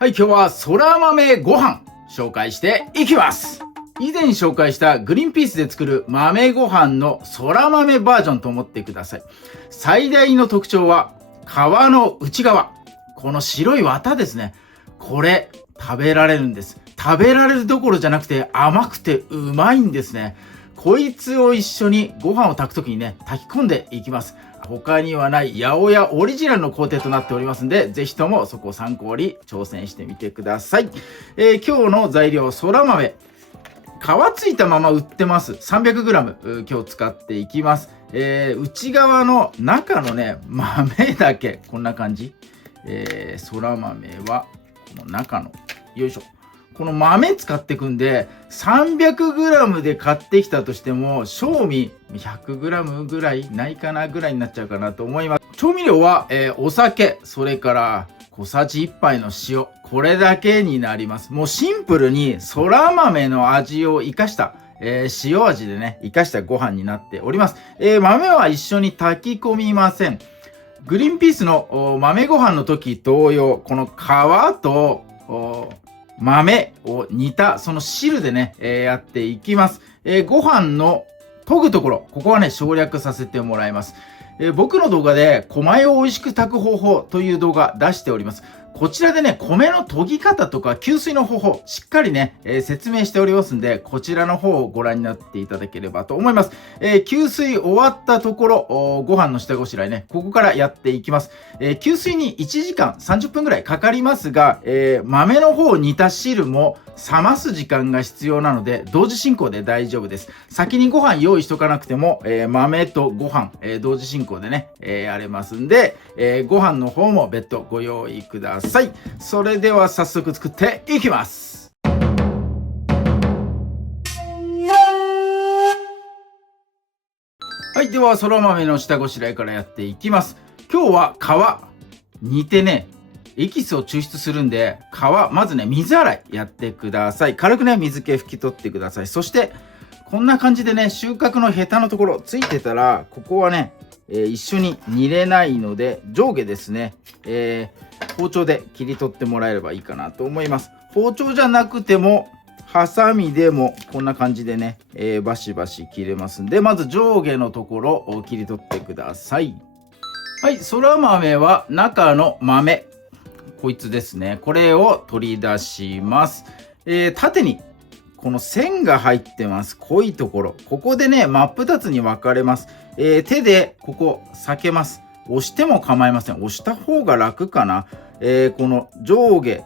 はい、今日はそら豆ご飯紹介していきます。以前紹介したグリーンピースで作る豆ご飯のそら豆バージョンと思ってください。最大の特徴は皮の内側。この白い綿ですね。これ食べられるんです。食べられるどころじゃなくて甘くてうまいんですね。こいつを一緒にご飯を炊くときにね、炊き込んでいきます。他にはない八百屋オリジナルの工程となっておりますので、ぜひともそこを参考に挑戦してみてください。今日の材料、そら豆。皮ついたまま売ってます。300g 今日使っていきます。内側の中のね、豆だけ、こんな感じ。そら豆は、この中の、よいしょ。この豆使っていくんで、300g で買ってきたとしても、賞味 100g ぐらいないかなぐらいになっちゃうかなと思います。調味料は、お酒、それから小さじ1杯の塩、これだけになります。もうシンプルにそら豆の味を生かした、塩味でね、生かしたご飯になっております。豆は一緒に炊き込みません。グリーンピースの豆ご飯の時同様、この皮と豆を煮たその汁でね、やっていきます。ご飯の研ぐところ、ここはね、省略させてもらいます。僕の動画で米を美味しく炊く方法という動画出しております。こちらでね、米の研ぎ方とか吸水の方法、しっかりね、説明しておりますんで、こちらの方をご覧になっていただければと思います。吸水終わったところ、ご飯の下ごしらえね、ここからやっていきます。吸水に1時間30分ぐらいかかりますが、豆の方を煮た汁も冷ます時間が必要なので、同時進行で大丈夫です。先にご飯用意しとかなくても、豆とご飯、同時進行でね、やれますんで、ご飯の方も別途ご用意ください。それでは早速作っていきます。はい、ではそら豆の下ごしらえからやっていきます。今日は皮煮てね、エキスを抽出するんで、まずね、水洗いやってください。軽くね、水気拭き取ってください。そして、こんな感じでね、収穫のヘタのところついてたら、ここはね、一緒に煮れないので、上下ですね、包丁で切り取ってもらえればいいかなと思います。包丁じゃなくても、ハサミでもこんな感じでね、バシバシ切れますんで、まず上下のところを切り取ってください。はい、そら豆は中の豆。こいつですね。これを取り出します。縦にこの線が入ってます。濃いところ。ここでね、真っ二つに分かれます。手でここ避けます。押しても構いません。押した方が楽かな。この上下、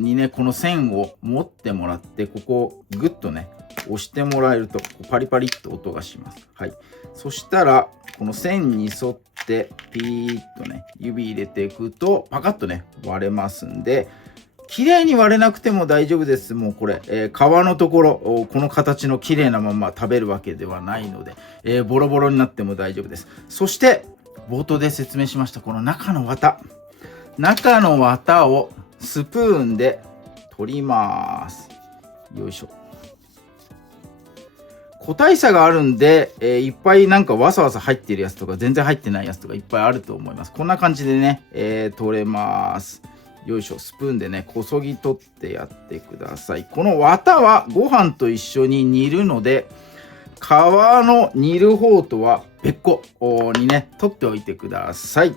にね、この線を持ってもらって、ここをグッとね、押してもらえると、パリパリっと音がします。はい。そしたら、この線に沿って、ピーッとね、指入れていくと、パカッとね、割れますんで、綺麗に割れなくても大丈夫です。もうこれ、皮のところ、この形の綺麗なまま食べるわけではないので、ボロボロになっても大丈夫です。そして、冒頭で説明しました、この中の綿。中の綿をスプーンで取ります。よいしょ。個体差があるんで、いっぱいなんかわさわさ入ってるやつとか全然入ってないやつとかいっぱいあると思います。こんな感じでね、取れます。よいしょ。スプーンでね、こそぎ取ってやってください。この綿はご飯と一緒に煮るので、皮の煮る方とは別個にね、取っておいてください。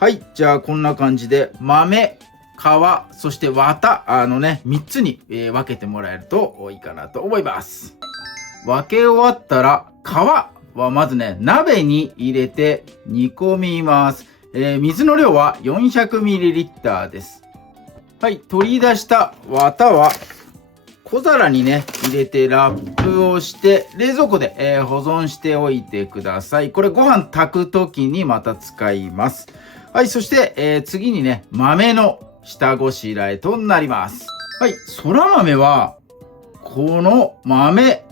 はい。じゃあ、こんな感じで、豆、皮、そして綿、3つに分けてもらえるといいかなと思います。分け終わったら、皮はまずね、鍋に入れて煮込みます。水の量は 400ml です。はい。取り出した綿は、小皿にね、入れてラップをして、冷蔵庫で、保存しておいてください。これご飯炊くときにまた使います。はい。そして、次にね、豆の下ごしらえとなります。はい。そら豆は、この豆、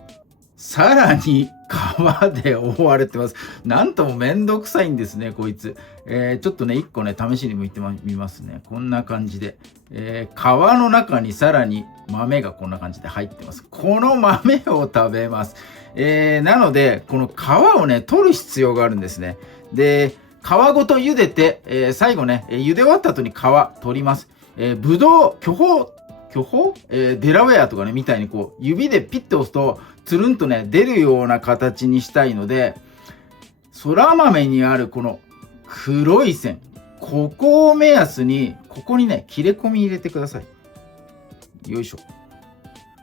さらに皮で覆われてます。なんともめんどくさいんですね、こいつ。ちょっとね、1個ね、試しに剥いてみますね。こんな感じで。皮の中にさらに豆がこんな感じで入ってます。この豆を食べます。なので、この皮をね、取る必要があるんですね。で、皮ごと茹でて、最後ね、茹で終わった後に皮取ります。ぶどう、巨峰、デラウェアとかね、みたいにこう、指でピッと押すと、つるんとね、出るような形にしたいので、そら豆にあるこの黒い線、ここを目安に、ここにね、切れ込み入れてください。よいしょ。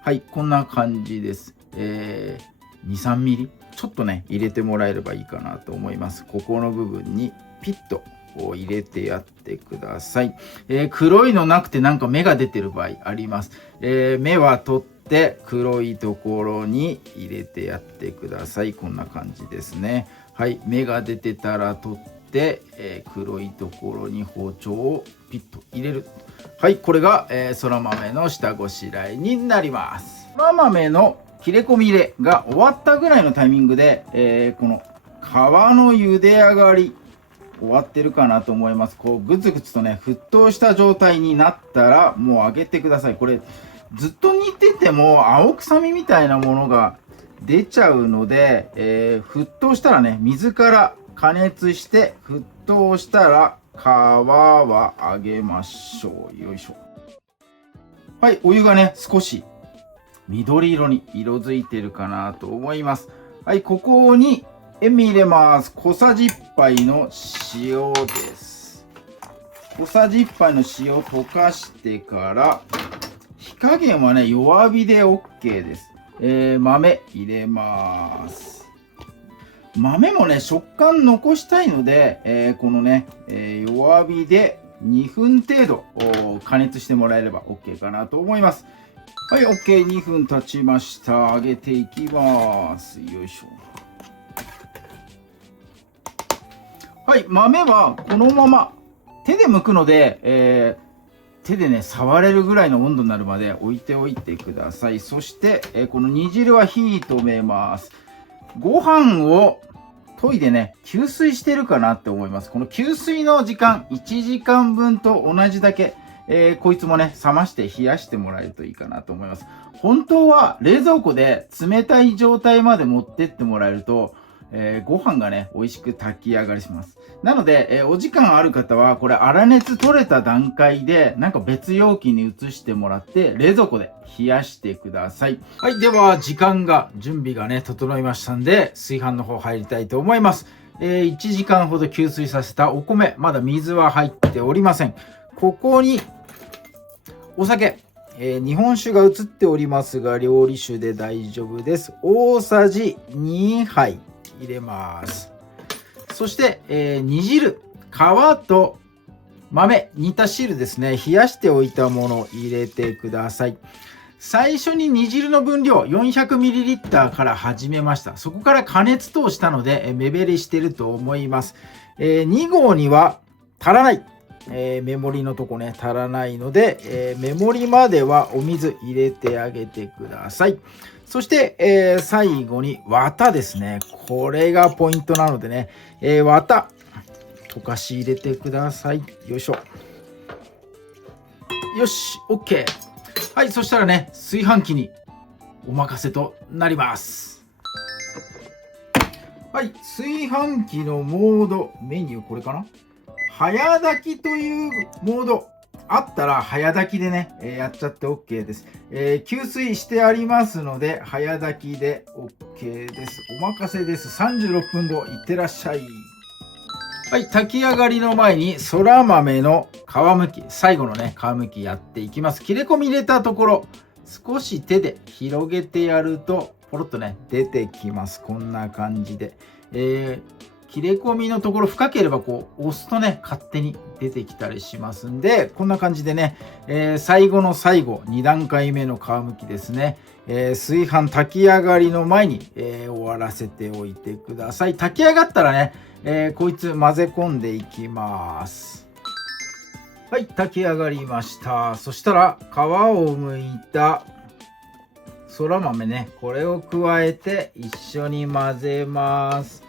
はい、こんな感じです。2、3ミリちょっとね、入れてもらえればいいかなと思います。ここの部分にピッとこう入れてやってください。黒いのなくてなんか芽が出てる場合あります。芽は取って黒いところに入れてやってください。こんな感じですね。はい、芽が出てたら取って、黒いところに包丁をピッと入れる。はい、これが、そら豆の下ごしらえになります。そら豆の切れ込み入れが終わったぐらいのタイミングで、この皮の茹で上がり終わってるかなと思います。こうグツグツとね沸騰した状態になったらもう上げてください。これずっと煮てても青臭みみたいなものが出ちゃうので、沸騰したらね水から加熱して沸騰したら皮は上げましょう。よいしょ。はい、お湯がね少し緑色に色づいてるかなと思います。はい、ここに塩味入れます。小さじ1杯の塩です。小さじ1杯の塩溶かしてから、火加減はね、弱火で OK です。豆入れます。豆もね、食感残したいので、このね、弱火で2分程度加熱してもらえれば OK かなと思います。はい、OK。2分経ちました。揚げていきます。よいしょ。はい、豆はこのまま手で剥くので、手でね、触れるぐらいの温度になるまで置いておいてください。そして、この煮汁は火止めます。ご飯を研いでね、吸水してるかなって思います。この吸水の時間、1時間分と同じだけ、こいつもね、冷まして冷やしてもらえるといいかなと思います。本当は冷蔵庫で冷たい状態まで持ってってもらえると、ご飯がね、美味しく炊き上がりします。なので、お時間ある方は、これ粗熱取れた段階で、なんか別容器に移してもらって、冷蔵庫で冷やしてください。はい、では、準備がね、整いましたんで、炊飯の方入りたいと思います。1時間ほど吸水させたお米、まだ水は入っておりません。ここに、お酒。日本酒が映っておりますが、料理酒で大丈夫です。大さじ2杯入れます。そして、煮汁、皮と豆、煮た汁ですね。冷やしておいたものを入れてください。最初に煮汁の分量 400ml から始めました。そこから加熱等したので、目減りしてると思います。2合には足らない。メモリのとこね足らないので、メモリまではお水入れてあげてください。そして、最後に綿ですね。これがポイントなのでね、綿溶かし入れてください。よいしょ。よし OK。 はい、そしたらね炊飯器にお任せとなります。はい、炊飯器のモードメニューこれかな。早炊きというモードあったら早炊きでね、やっちゃって OK です。吸水してありますので早炊きで OK です。お任せです。36分後いってらっしゃい。はい、炊き上がりの前にそら豆の皮むき、最後のね皮むきやっていきます。切れ込み入れたところ少し手で広げてやるとポロッとね出てきます。こんな感じで、切れ込みのところ深ければこう押すとね勝手に出てきたりしますんで、こんな感じでね、最後の最後2段階目の皮むきですね、炊飯炊き上がりの前に、終わらせておいてください。炊き上がったらね、こいつ混ぜ込んでいきます。はい、炊き上がりました。そしたら皮をむいたそら豆ね、これを加えて一緒に混ぜます。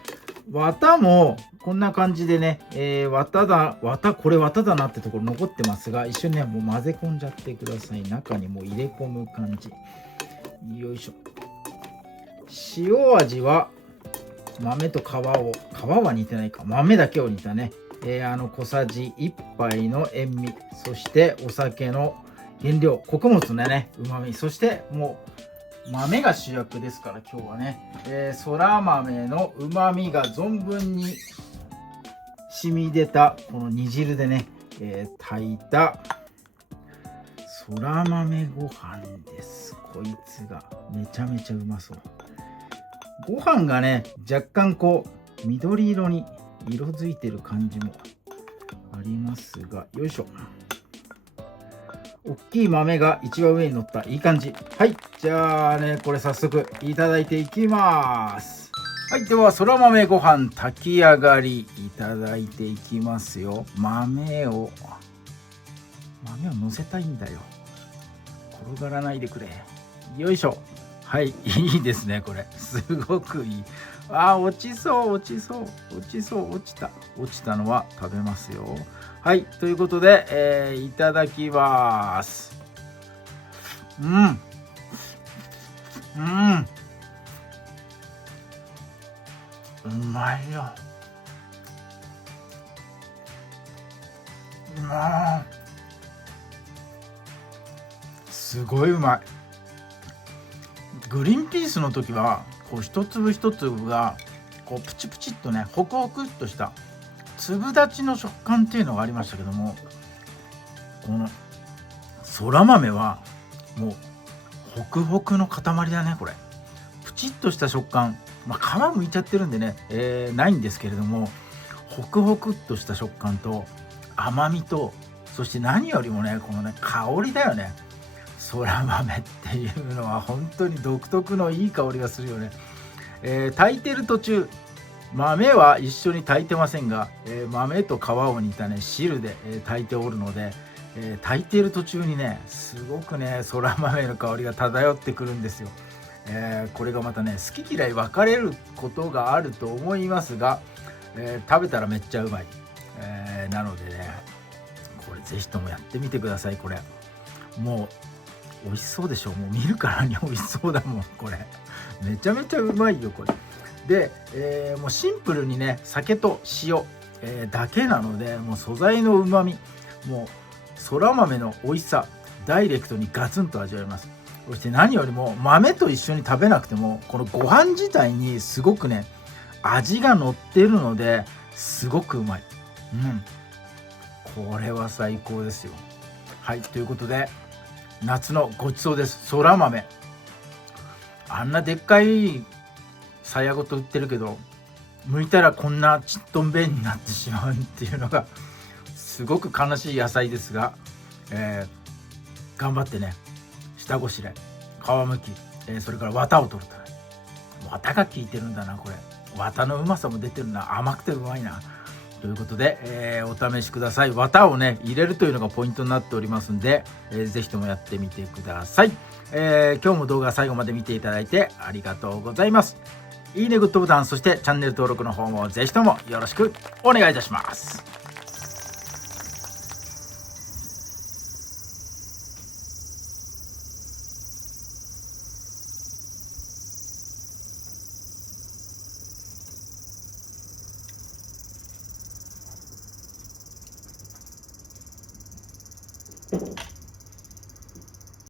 綿もこんな感じでね、これ綿だなってところ残ってますが、一緒にねもう混ぜ込んじゃってください。中にもう入れ込む感じ。よいしょ。塩味は豆と皮は煮てないか、豆だけを煮たね小さじ1杯の塩味、そしてお酒の原料、穀物のねうまみ、そしてもう豆が主役ですから今日はね、そら豆のうまみが存分に染み出たこの煮汁でね、炊いたそら豆ご飯です。こいつがめちゃめちゃうまそう。ご飯がね若干こう緑色に色づいてる感じもありますが、よいしょ。大きい豆が一番上に乗った、いい感じ。はい、じゃあねこれ早速いただいていきます。はい、ではそら豆ご飯炊き上がり、いただいていきますよ。豆を乗せたいんだよ。転がらないでくれ。よいしょ。はい、いいですねこれ。すごくいい。落ちたのは食べますよ。はい、ということで、いただきます。うまいよ。すごいうまい。グリーンピースの時はこう一粒一粒がこうプチプチっとねホクホクっとした粒立ちの食感っていうのがありましたけども、このそら豆はもうホクホクの塊だね。これプチッとした食感、皮むいちゃってるんでね、ないんですけれども、ホクホクっとした食感と甘みと、そして何よりもねこのね香りだよね。そら豆っていうのは本当に独特のいい香りがするよね。炊いてる途中、豆は一緒に炊いてませんが、豆と皮を煮たね汁で、炊いておるので、炊いている途中にねすごくねそら豆の香りが漂ってくるんですよ。これがまたね好き嫌い分かれることがあると思いますが、食べたらめっちゃうまい。なのでねこれぜひともやってみてください。これもう美味しそうでしょ。もう見るからに美味しそうだもん。これめちゃめちゃうまいよこれで、もうシンプルにね酒と塩、だけなので、もう素材のうまみ、もうそら豆の美味しさダイレクトにガツンと味わえます。そして何よりも豆と一緒に食べなくてもこのご飯自体にすごくね味が乗ってるのですごくうまい。これは最高ですよ。はい、ということで夏のごちそうです。そら豆、あんなでっかいさやごと売ってるけど、剥いたらこんなちっとんべんになってしまうっていうのがすごく悲しい野菜ですが、頑張ってね下ごしらえ、皮むき、それから綿を取るとね、綿が効いてるんだな。これ綿のうまさも出てるな。甘くてうまいな。ということで、お試しください。綿をね入れるというのがポイントになっておりますんで、ぜひともやってみてください。今日も動画最後まで見ていただいてありがとうございます。いいね、グッドボタン、そしてチャンネル登録の方もぜひともよろしくお願いいたします。